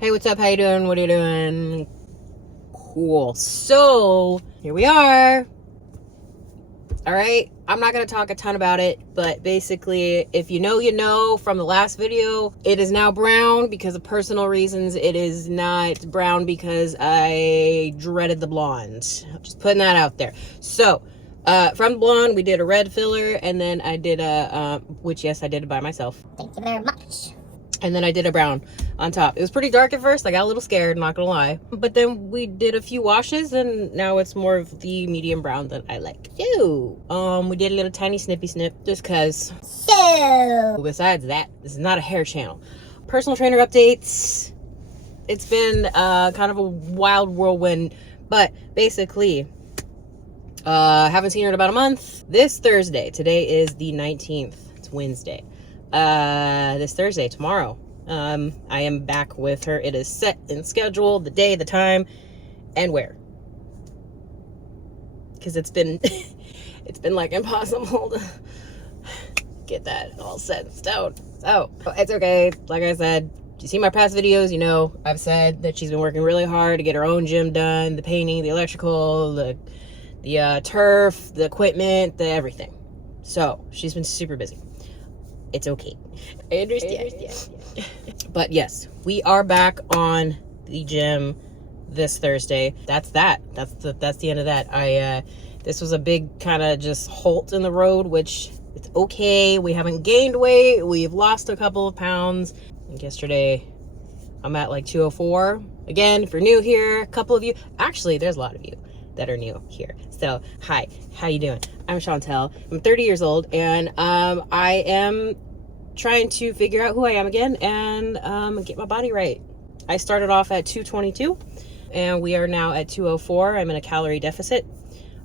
Hey, what's up? How you doing? What are you doing? Cool. So, here we are. All right. I'm not going to talk a ton about it, but basically, if you know from the last video, it is now brown because of personal reasons. It is not brown because I dreaded the blonde. I'm just putting that out there. So, from blonde, we did a red filler, and then I did which yes, I did it by myself. Thank you very much. And then I did a brown on top. It was pretty dark at first. I got a little scared, not gonna lie. But then we did a few washes and now it's more of the medium brown that I like. So, we did a little tiny snippy snip just cause. So, Besides that, this is not a hair channel. Personal trainer updates. It's been kind of a wild whirlwind, but basically, haven't seen her in about a month. This Thursday, today is the 19th, it's Wednesday. This Thursday, tomorrow, I am back with her. It is set and scheduled, the day, the time, and where. Because it's been, it's been like impossible to get that all set in stone. So, it's okay. Like I said, you see my past videos, you know, I've said that she's been working really hard to get her own gym done, the painting, the electrical, the turf, the equipment, the everything. So, she's been super busy. It's okay. I understand. But yes, we are back on the gym this Thursday. That's that. That's the end of that. This was a big kind of just halt in the road, which it's okay. We haven't gained weight. We've lost a couple of pounds. Like yesterday, I'm at like 204. Again, if you're new here, a couple of you. Actually, there's a lot of you that are new here. So, hi, how you doing? I'm Chantel. I'm 30 years old, and I am trying to figure out who I am again and get my body right. I started off at 222, and we are now at 204. I'm in a calorie deficit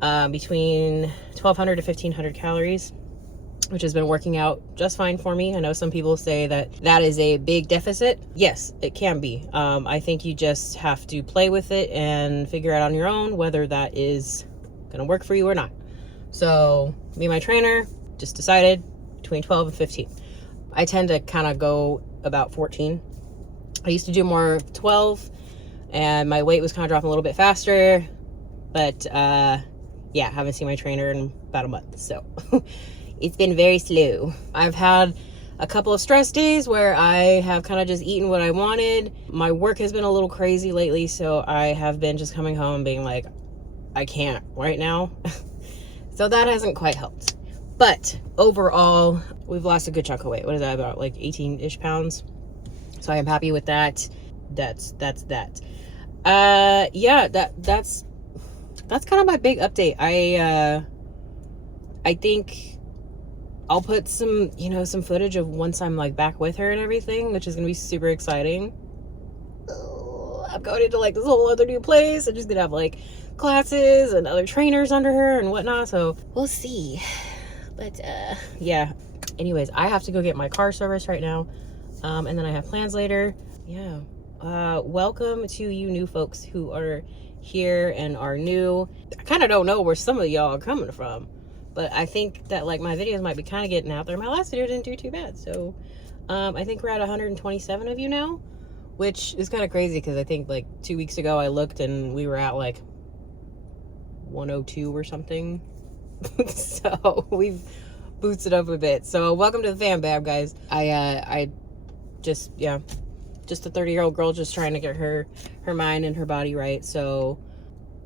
between 1,200 to 1,500 calories, which has been working out just fine for me. I know some people say that is a big deficit. Yes, it can be. I think you just have to play with it and figure out on your own whether that is gonna work for you or not. So me and my trainer just decided between 12 and 15. I tend to kind of go about 14. I used to do more 12 and my weight was kind of dropping a little bit faster, but yeah, haven't seen my trainer in about a month, so it's been very slow. I've had a couple of stress days where I have kind of just eaten what I wanted. My work has been a little crazy lately, so I have been just coming home being like, I can't right now. So that hasn't quite helped. But overall, we've lost a good chunk of weight. What is that, about like 18-ish pounds? So I am happy with that. That's that. Yeah, that's kind of my big update. I think I'll put some footage of once I'm like back with her and everything, which is gonna be super exciting. I'm going into like this whole other new place. I'm just gonna have like classes and other trainers under her and whatnot. So we'll see. But yeah. Anyways, I have to go get my car serviced right now. And then I have plans later. Yeah. Welcome to you new folks who are here and are new. I kind of don't know where some of y'all are coming from, but I think that like my videos might be kind of getting out there. My last video didn't do too bad. So I think we're at 127 of you now, which is kind of crazy because I think like 2 weeks ago I looked and we were at like 102 or something. So we've boosted up a bit. So welcome to the fam bab, guys. I just a 30-year-old girl just trying to get her mind and her body right. So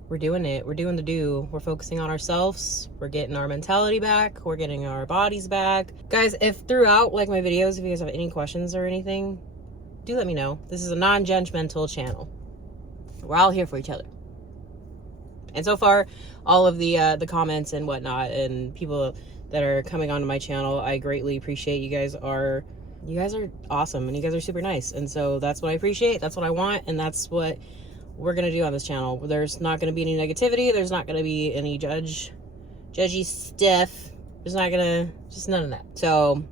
we're doing it. We're doing the do. We're focusing on ourselves. We're getting our mentality back. We're getting our bodies back. Guys, if throughout like my videos, if you guys have any questions or anything, do let me know. This is a non-judgmental channel. We're all here for each other. And so far, all of the comments and whatnot and people that are coming onto my channel, I greatly appreciate. You guys are awesome and you guys are super nice. And so that's what I appreciate. That's what I want. And that's what we're going to do on this channel. There's not going to be any negativity. There's not going to be any judgy stuff. There's not going to, just none of that. So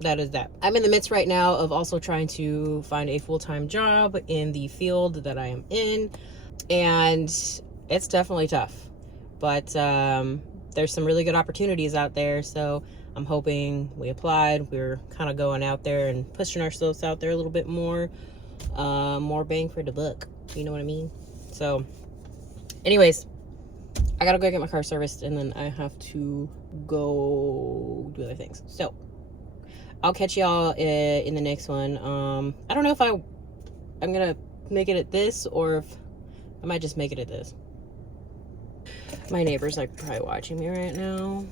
that is that. I'm in the midst right now of also trying to find a full-time job in the field that I am in. And it's definitely tough, but there's some really good opportunities out there. So I'm hoping we applied. We're kind of going out there and pushing ourselves out there a little bit more. more bang for the buck. You know what I mean? So, anyways, I gotta go get my car serviced, and then I have to go do other things. So, I'll catch y'all in the next one. I don't know if I'm gonna make it at this, or if I might just make it at this. My neighbor's like probably watching me right now.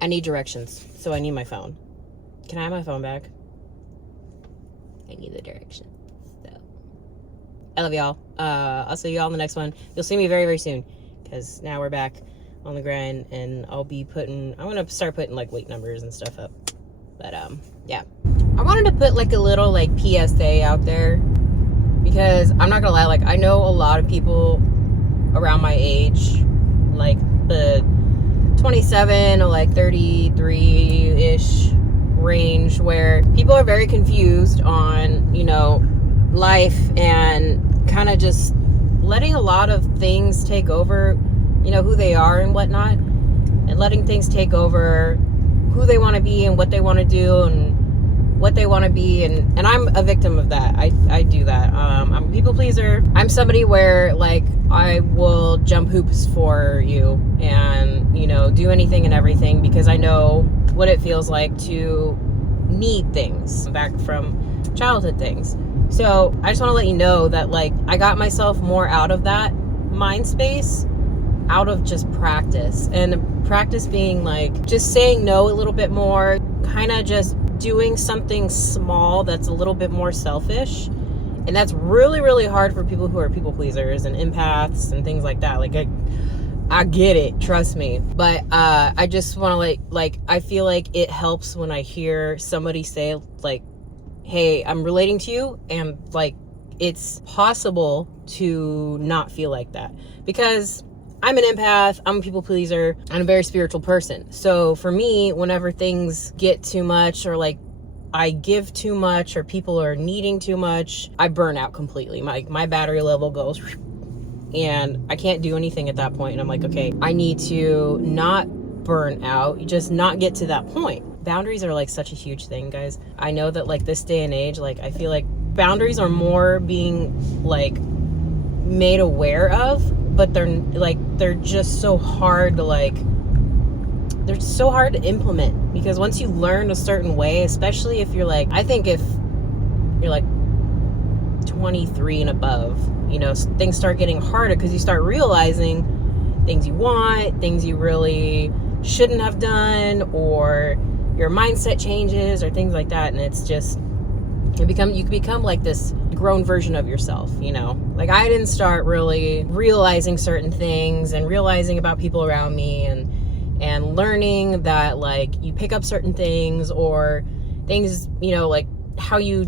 I need directions, so I need my phone. Can I have my phone back? I need the directions. So, I love y'all. I'll see y'all in the next one. You'll see me very, very soon, because now we're back on the grind, and I'm gonna start putting like weight numbers and stuff up. But yeah, I wanted to put like a little like PSA out there, because I'm not gonna lie, like I know a lot of people around my age, like the 27 or like 33-ish range, where people are very confused on, you know, life, and kind of just letting a lot of things take over, you know, who they are and whatnot, and letting things take over who they want to be and what they want to do and what they want to be, and I'm a victim of that. I do that. I'm a people pleaser. I'm somebody where like I will jump hoops for you, and you know, do anything and everything, because I know what it feels like to need things back from childhood things. So I just want to let you know that like I got myself more out of that mind space out of just practice, and practice being like just saying no a little bit more, kind of just doing something small that's a little bit more selfish. And that's really, really hard for people who are people pleasers and empaths and things like that. Like I get it, trust me. But I just want to like I feel like it helps when I hear somebody say like, hey, I'm relating to you, and like it's possible to not feel like that, because I'm an empath, I'm a people pleaser, I'm a very spiritual person. So for me, whenever things get too much, or like I give too much, or people are needing too much, I burn out completely. My battery level goes, and I can't do anything at that point. And I'm like, okay, I need to not burn out, just not get to that point. Boundaries are like such a huge thing, guys. I know that like this day and age, like I feel like boundaries are more being like made aware of, but they're just so hard to like, they're so hard to implement, because once you learn a certain way, especially if you're like, I think if you're like 23 and above, you know, things start getting harder, because you start realizing things you want, things you really shouldn't have done, or your mindset changes, or things like that. And it's just, you become like this grown version of yourself, you know. Like I didn't start really realizing certain things, and realizing about people around me, and learning that like you pick up certain things, or things, you know, like how you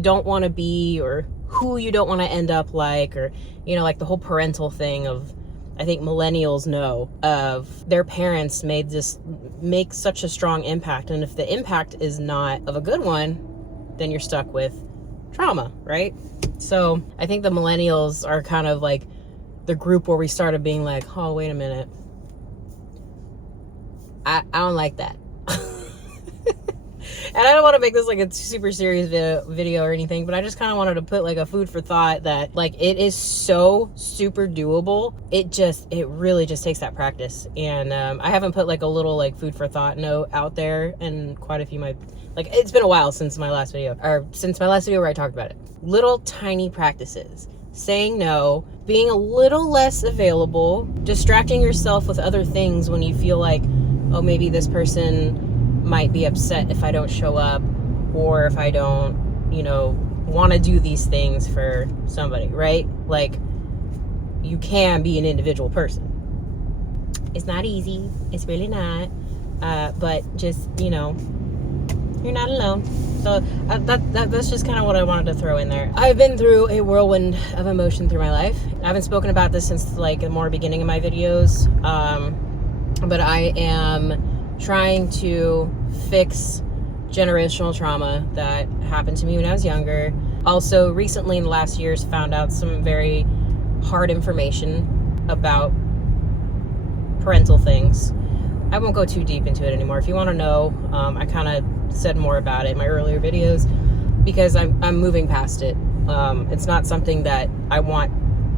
don't want to be, or who you don't want to end up like, or you know, like the whole parental thing of, I think millennials know of their parents make such a strong impact, and if the impact is not of a good one, then you're stuck with trauma, right? So I think the millennials are kind of like the group where we started being like, oh, wait a minute, I don't like that. And I don't want to make this like a super serious video or anything, but I just kind of wanted to put like a food for thought that like it is so super doable. It really just takes that practice. And I haven't put like a little like food for thought note out there, and quite a few like it's been a while since my last video, where I talked about it. Little tiny practices: saying no, being a little less available, distracting yourself with other things when you feel like, oh, maybe this person might be upset if I don't show up, or if I don't, you know, want to do these things for somebody, right? Like, you can be an individual person. It's not easy. It's really not. But just, you know, you're not alone. So that's just kind of what I wanted to throw in there. I've been through a whirlwind of emotion through my life. I haven't spoken about this since like the more beginning of my videos. But I am trying to fix generational trauma that happened to me when I was younger. Also, recently in the last years, found out some very hard information about parental things. I won't go too deep into it anymore. If you want to know, I kind of said more about it in my earlier videos. because I'm moving past it. It's not something that I want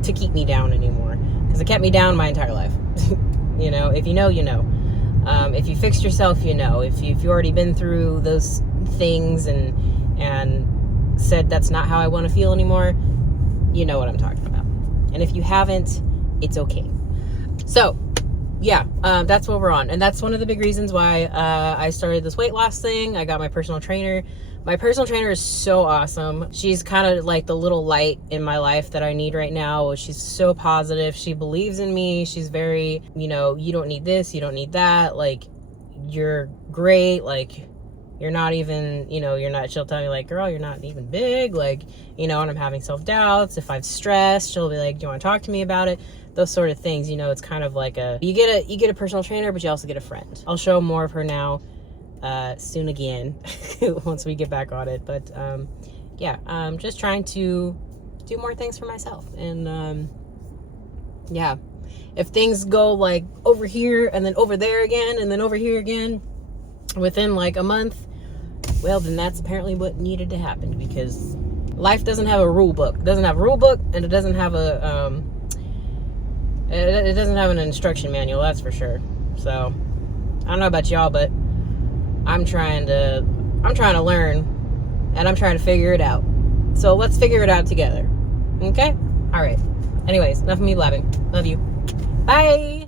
to keep me down anymore, because it kept me down my entire life. You know, if you know, you know. If you fixed yourself, you know. If you've already been through those things and said that's not how I want to feel anymore, you know what I'm talking about. And if you haven't, it's okay. So yeah, that's what we're on. And that's one of the big reasons why I started this weight loss thing. I got my personal trainer. My personal trainer is so awesome. She's kind of like the little light in my life that I need right now. She's so positive. She believes in me. She's very, you know, you don't need this, you don't need that. Like, you're great. Like, you're not even, you know, she'll tell me like, girl, you're not even big. Like, you know, and I'm having self-doubts. If I'm stressed, she'll be like, do you want to talk to me about it? Those sort of things. You know, it's kind of like you get a personal trainer, but you also get a friend. I'll show more of her now soon again once we get back on it. But yeah, I'm just trying to do more things for myself. And yeah, if things go like over here and then over there again and then over here again within like a month, well, then that's apparently what needed to happen, because life doesn't have a rule book. It doesn't have a rule book, and it doesn't have it doesn't have an instruction manual, that's for sure. So I don't know about y'all, but I'm trying to learn, and I'm trying to figure it out. So let's figure it out together. Okay? All right. Anyways, enough of me blabbing. Love you. Bye.